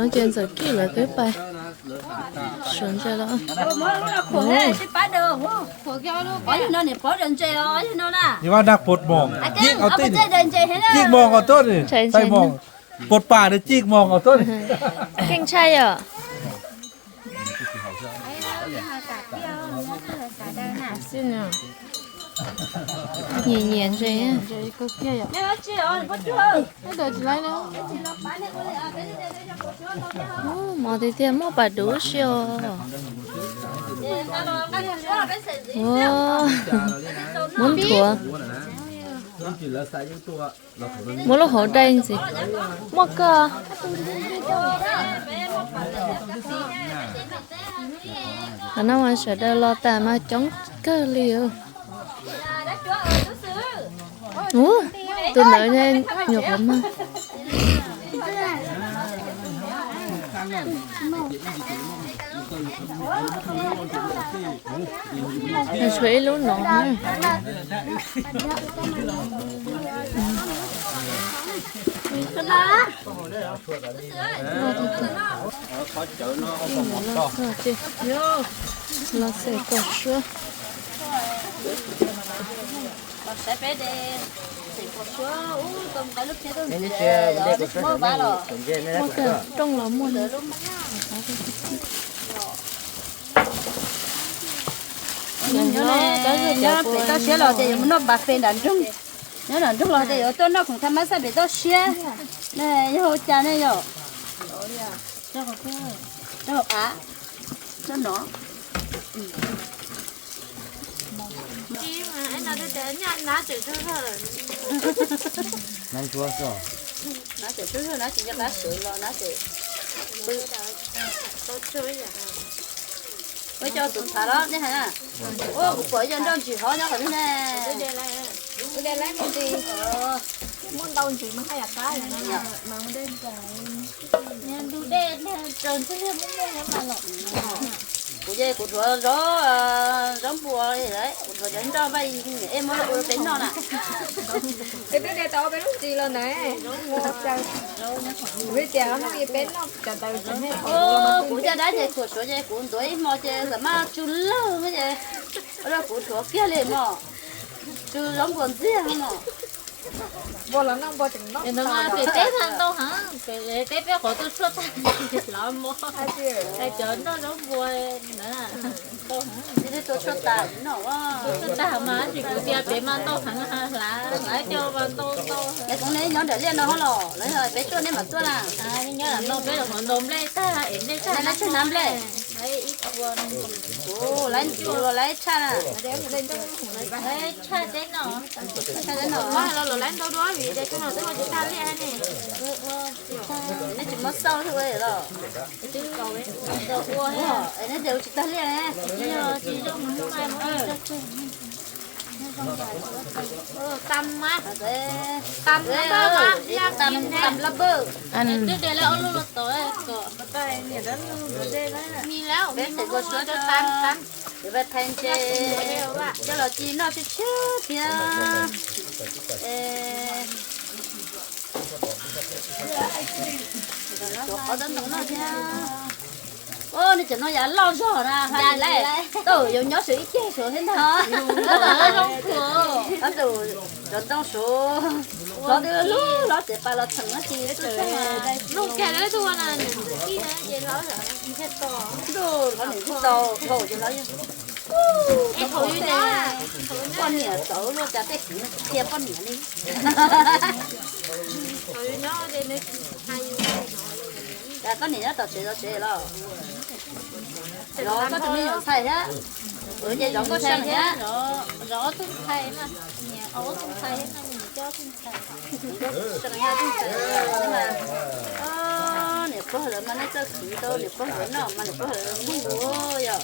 nó trên giờ kia là cái bài xuống chơi đó như vậy đặt bột mỏng chiếc áo tin chiếc mỏng ở tốt này tay mỏng bột bà để chiếc mỏng ở tốt này kinh chay à xin nhờ nhẹ nhẹ rồi á. Nếu nó chơi ở bắt chơi nó đợi chị lấy nó cô nó Ồ, mà thì tiền mua bà đủ siêu. Wow muốn thua. Muốn lúc hổ đây gì? Mua cơ năng mà sợ đây lo ta mà chống cơ liều Ủa, tôi nói nha nhục lắm mà Nó suy luôn nọ Nó sẽ có sữa sẽ phải kìa, trong lắm mua nữa tao xé lò thì nó bạc phê đàn trung nhớ đàn trung lò thì ở tôi nó cũng tham gia sẽ bị tao xé. Này hỗ trợ này nhở cho họ cơ cho họ á cho nó năm chúa rồi nó sẽ thứ nó chỉ cho cá sữa lo tụt thả đó nhé hả ô một quả dân trong chỉ hỏi nó phải nè đây lấy một gì muốn đâu chỉ mà hay là cái này nè mà muốn đến cái nè đu đê nè thế muốn nè mà lọ dây của thua gió gió bùa gì đấy của thua dẫn cho bay em mới được tính nó nè cái đứa đây tao bên lúc gì lên cho với chèo nó bị bên nó cả tao sẽ hết ô của gia đấy thì của số dây của tuổi mà chơi gì mà chú lâu cái gì rồi của thua kia liền mà chú giống còn gì không mà vô là nó vô chừng nó nó mà bị té thằng đâu hả bị té bé khỏi tôi xuất lỡ mua. Ai chở nó nó vui. Nữa đâu hả? Đi tôi cho ta nó tôi ta mà chỉ cứ tia bé mà đâu hả là lại cho mà đâu đâu cái con này nhỏ để lên nó lò? Lấy rồi bé cho nên mà tôi là à nhớ là nó bé là còn nôm lên ta em lên ta nắm lên. Lấy ít ô lấy chùa lấy cha nè. Lấy cha đến nó cha đến nó mà nó lấy đâu đó. Vì để cho nó tới mà chúng ta lên này nó chỉ mất sâu thôi rồi. Chứ cầu ấy Ờ, nó đều chỉ ta nè giờ chỉ trong hôm nay mới tâm á. Thế nó bơ làm tầm tầm tầm lá bơ. Ăn. Trước đây là ông là tối cỡ tay nhà đó Bé mi phải mua có số cho tâm tâm để về thành chế cho là chi nó chứ chứ thì có đến nó chứ ô này chỉ nó giả lo rồi nè hay lại tôi dùng nhớ sự ít chế số thế nào. Trong cửa nó từ rồi trong số nó đưa lúc nó sẽ ba nó thằng nó chi tôi đây lúc kẹt đấy thua là khi đấy vậy nó là hết to. Đồ nó chút to. Thôi cho nó em thổi như thế con nhỉ xấu luôn cái gì kia con nhỉ đi. Thổi nó đây nó hay cả con nhỉ nó tập sẽ nó sẽ lo. Rồi có tụi mình dùng xài á ở nhà giống có xài nhá. Rõ rõ tung thay mà nhà ấu tung thay mà nhìn cho tung thay chẳng hạn như thế nhưng mà ơ nếu có hơi mà nó cho khí đâu nếu có hơi nó mà nếu có hơi muốn bùa giờ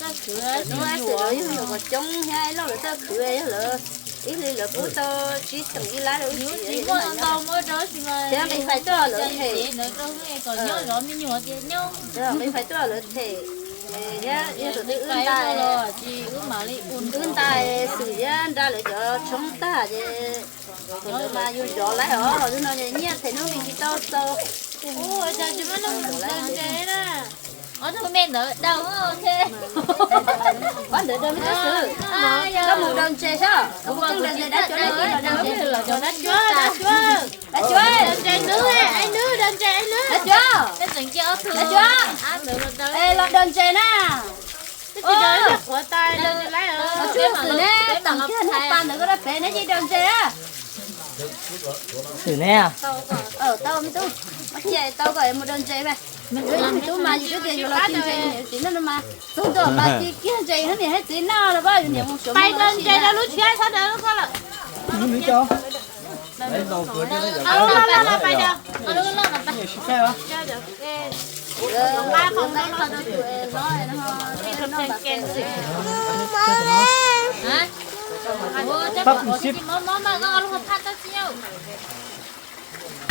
cho cửa nó sẽ rồi nhiều có trông hay nó là cho khử ấy là ý là là bố to chỉ từng đi lá đâu chỉ chỉ nhá đâu mới đó thì mà thế mình phải cho là thì thể nữa đâu nghe còn nhớ rõ mình nhớ thế mình phải cho là thể nhá nhá rồi đó chỉ ước mà đi sử ra ra lại cho chúng ta rồi mà yêu gió lại ở rồi nó nhẹ thì nó mình đi to to Ủa, trời chúng nó nông đơn chế đó. Ở thôi men đỡ đâu ok. bán được đơn thật sự có một đơn chè sao có một đơn chè đã cho nó là chè là cho đất chúa, đất chúa. đã chưa Đơn chế nữ anh nữ, đơn chế anh nữ. đã chưa Cái tình cho thường. Đất chúa. Ăn được rồi ê lo đơn chè nè Cái của tay đơn lấy ở. nó chưa từ nè tặng kia nó pan được cái bé nó chỉ đơn chè á Thử nè. ờ tao mới tu mà chè tao gọi một đơn chè về rồi mình tu mà trước kia rồi là tiền nhiều tiền nó mà tu rồi mà chi kia chè nó thì hết tiền nào là bao nhiêu một số Bay đơn chế ra lúc chơi sao được không là. Nó cho. Đấy, đầu cuối đi đấy. Ở lúc là là bay được. Ở lúc là bay. Xe hả? Chơi được. ba không nó nó tụi nó nó Đi cầm trên kèn gì. Hả? Là ship. cái món món mà phát nó bà phê bé Ừ, bé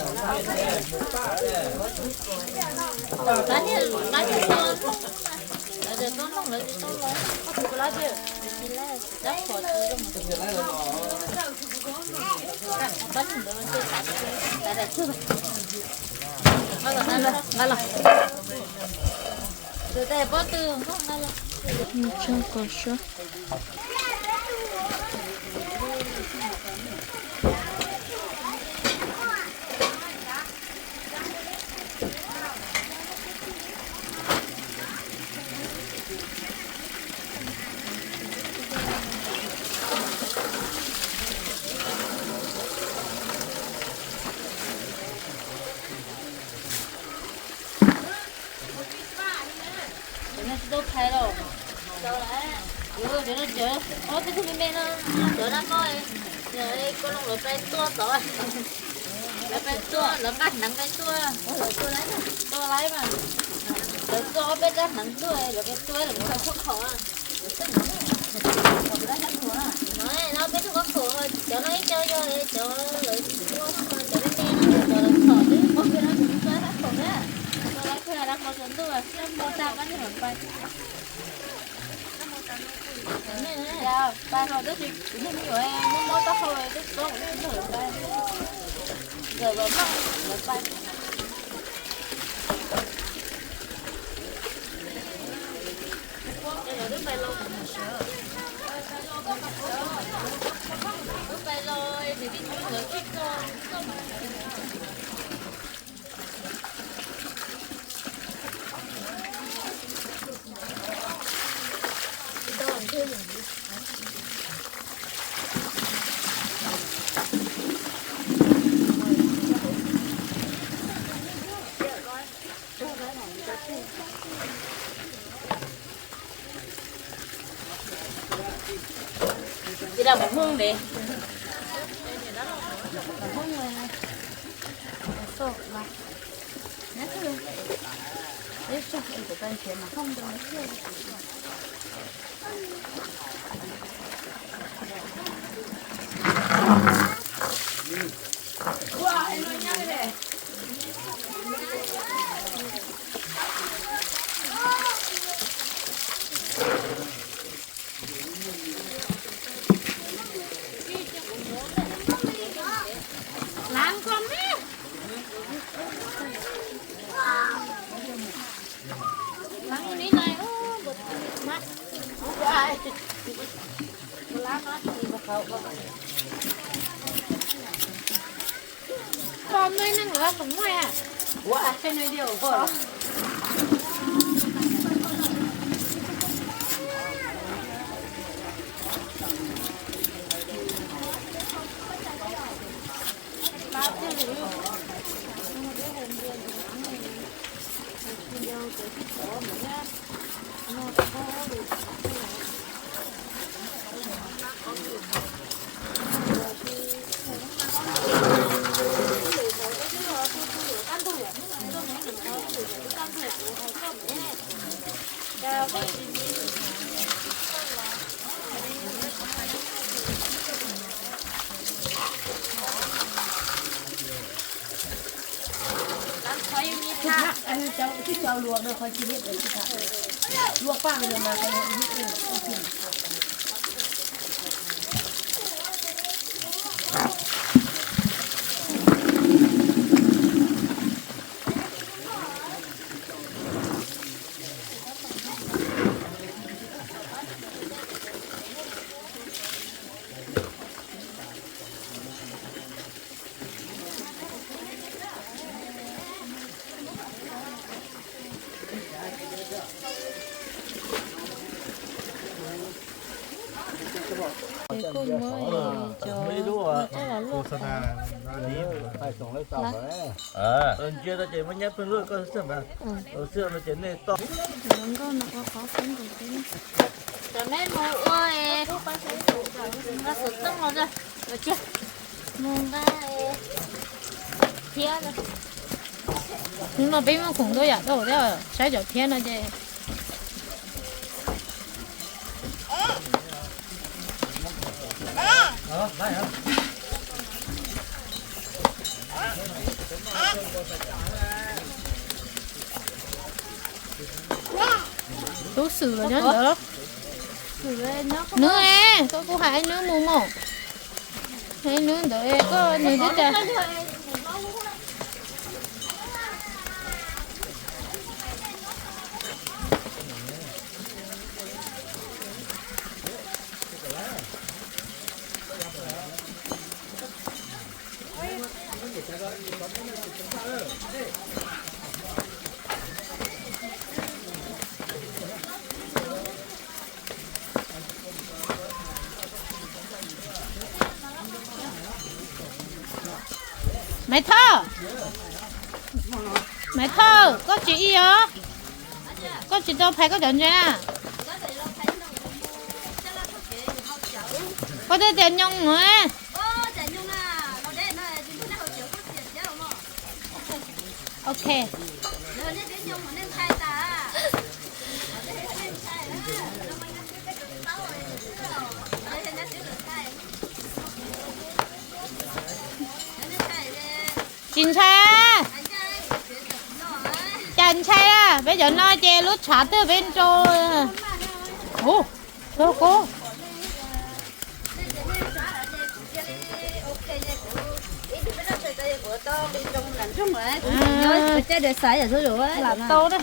còn nhiều có gì rồi sao đó, bán nữa là cái tao đó. Bán thì bán thì con. Là để con không lấy cái tao đó. Có lá chưa? Đắp khỏi từ trong Bán thì nó chơi tạt. Tại là chưa. Bắt đầu ăn bắt đầu từ đây bó tư không đây là Trong có số. nó đâu thay đâu đâu lại ừ để nó chờ ô cái thứ bên nó chờ nó coi giờ đây có lòng là phải tua tỏi là là cắt nắng phải tua tua lấy tua lấy mà. Rồi tua bên cắt nắng tua rồi cái tua là phải xuất khẩu à. Nói nó biết thuốc khẩu cho nó cho cho để cho lấy cho nó đen cho nó khẩu chứ. Có cái nó cũng phải khẩu đấy cho lấy cái là một tuần tua xem bao ta có thể làm bài dạ ba rồi thì cũng không hiểu em muốn mỗi tóc thôi tức có cũng không hiểu ba giờ vào mắt là ba hương đi you con á làm cái ní này ô bực mắt ai làm nó thì bực hậu con nơi năng là cũng ngoài à wow cái này điều luộc qua rồi mà cái này Thì ờ ừ, chưa ta chỉ mới nhấp lên luôn con xem mà ừ. xưa nó chỉ này to. Lớn con nó có khó khăn của cái cho nên nó ơi nó sụt tông rồi đó rồi chưa? Mùng ba thiên rồi nhưng mà bây giờ cũng đâu giờ đâu đấy rồi giờ thiên rồi chứ tôi xử rồi nhá đó Thử lên nó nữa à tôi cũng hại nữa mù mù hay nữa đợi có nữa đi ta mày thơ. Mày thơ, có chị y hả? Có chị đâu phải có tiền nha à? có thể tiền nhung nữa à? ok. Chính xe, chính xe, bây giờ nó chè lút xả từ bên trôi ờ. ồ cô cô. Nhớ cái để xài ở số rồi là tô đó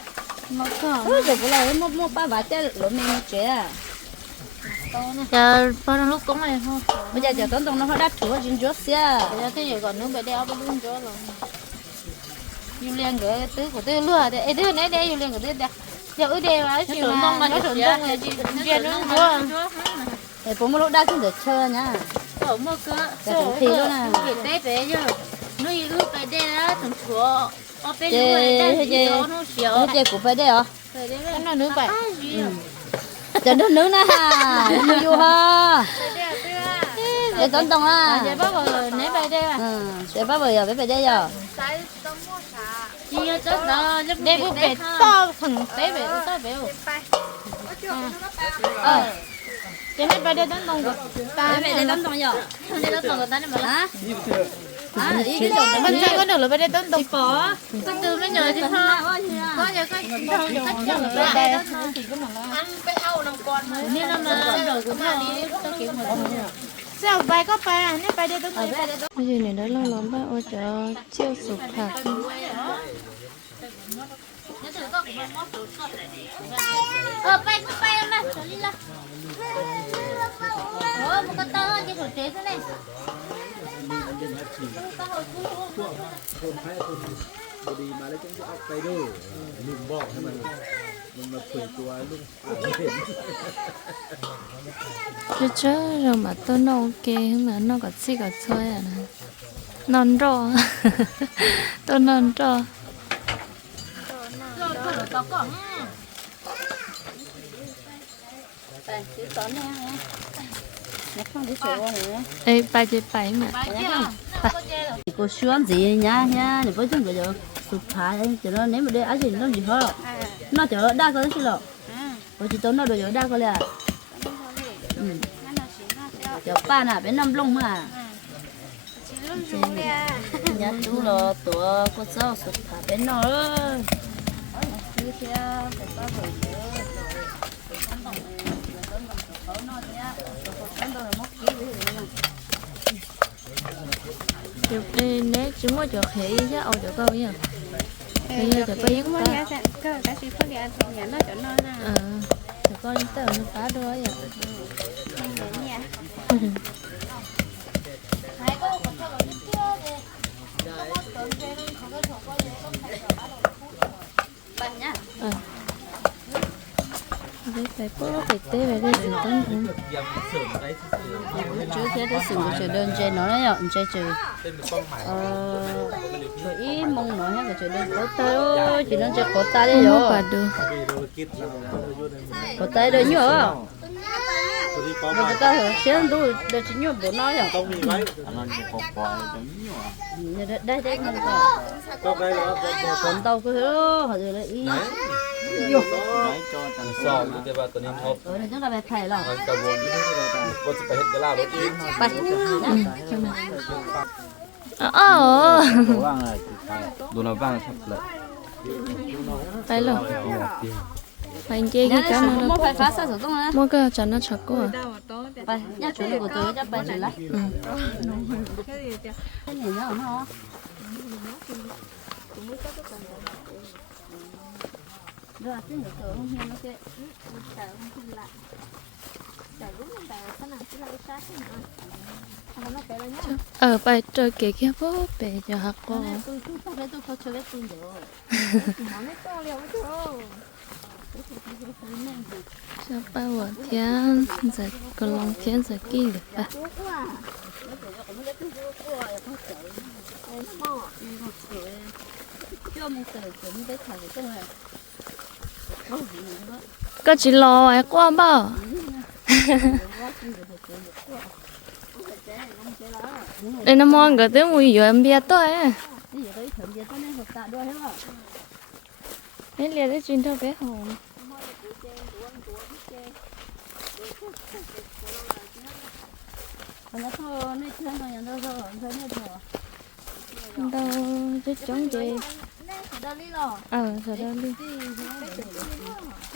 một cái rồi cũng là mua mua ba bát cái lỗ mình chế à? Giờ bao lúc cũng này thôi. Bây giờ giờ tốn tông nó họ đắt thua trên trước xe bây giờ cái gì còn nữa phải đeo bên luôn chỗ rồi. Yêu liên cái tứ của tứ lừa để ấy tứ này đây yêu liên của tứ đây giờ ở đây mà chịu mà nó chuẩn tông là gì chuyện nữa chúa để bố mua lúc đắt cũng được chơi nhá Ở mua cơ. Cũng thì luôn à. Cái tế bé chứ. Nó lúc bé đê á Thằng chúa Ở bên nuôi Đang chỉ có nó xíu cái chơi của Phải đê cái nó nữa vậy Chờ nước nước ha. Mua vô ha. Để tốn tông à. Giờ bác vào nãy bài đây à ừ để bắt bây giờ phải phải đây giờ. Tông Chị nhớ chết đó Giúp đây bút bể to thằng tế bể to bể. ờ. Cái này bài đây đồng của ta để đây tốn tông giờ. Đây tổng của ta này mà hả hả ý cái chỗ mình chơi có được là bài đây đánh đồng Có. Có từ mới nhờ chứ không Có nhờ có Đâu cách chờ bài là đây Nên là mà Rồi cũng là đi Tôi kiểu một sao? Bài có bài à nãy bài đây đánh đồng cái gì này đó lo lắm bài ôi trời chiêu sụp Nhớ cái sốt Ờ bay có bay mà đi là Ủa một con tơ chứ khổ chế thế này พอดีมาแล้วจึงจะเอาไปดูลุงบอกให้มันมันมาเผยตัวลุงอ่านไม่เห็น chứ chứ rồi mà tôi nó ok mà nó có gì có chơi à này non rò tôi non rò Rồi thôi được có cổng đây chỉ tốn nè nhặt không đi chỗ nữa ê bài chơi bài mà Bài chưa Nó có chê rồi Cô xuống gì nhá nhá để với chúng bây giờ sụp phá cho nó nếu mà đây ăn gì nó gì hết nó chở đa có chứ lộ có chỉ tốn nó đồ chở đa có lẽ chở ba nè bên năm lông mà nhá chú lo tụa cô sao sụp phá bên nó ơi chụp đi nè chúng có chụp hệ chứ ôi chụp câu nha bây giờ chụp phá nhà sẽ có cái gì có thì nhà nó cho nó nè. ờ chụp con tao nó phá đôi vậy. Mình đến nhà. Đấy, phải bố phải tế về cái gì tân thân chú thế cái sự chờ đơn chơi nó đấy nhọn chơi trừ ờ chú ý mong nói hết cái chơi đơn có tớ chỉ nên chơi có ta đấy rồi quả được có ta đấy nhở mà chúng ta hiểu xem đủ để chỉ nhớ bố nói rồi đây đây mình còn còn đâu cứ thế họ rồi đấy lại ý สอบอยู่แต่ว่าตัวนี้ทบ rồi này chúng ta phải phải là มันกระวนว่าจะไปเฮ็ดกะลารถเอง phải ờ ờ ว่างเลยดูเราบ้างครับเลย phải rồi phải chơi cái cá mà mua phải phá sao sử dụng á mua cái cho nó chặt quá phải nhá chú của tôi chắc phải nó rồi cái hiểu nó cái ờ phải chơi cái kia bố bể cho học cô tôi tôi không phải tôi không chơi với tôi được sao ba vợ thiên giờ có lòng thiên giờ kia được ba cho một tờ cũng để thằng cái này có chỉ lo ai qua bao đây nó mong cái tiếng mùi giờ em biết tôi cái đấy liền cái chuyện thôi chơi mà nhận đâu chơi chứ chống gì rồi ờ giờ đây đi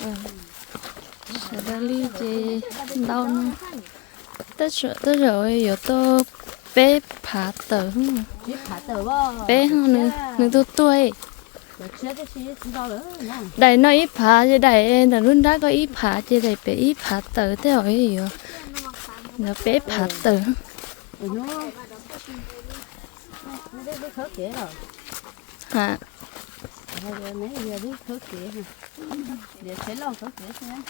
ờ giờ đây đi. Gì đâu nữa tất rồi tất rồi giờ tôi bé phá tờ không bé hơn nữa nữa tôi tuổi đại nó ít phá chứ đại là luôn đã có ít phá chứ đại bé ít phá tờ thế rồi gì rồi nó bé phá tờ hả Rồi nãy giờ biết khớp kỹ hả? Để sẽ lo khớp kỹ xem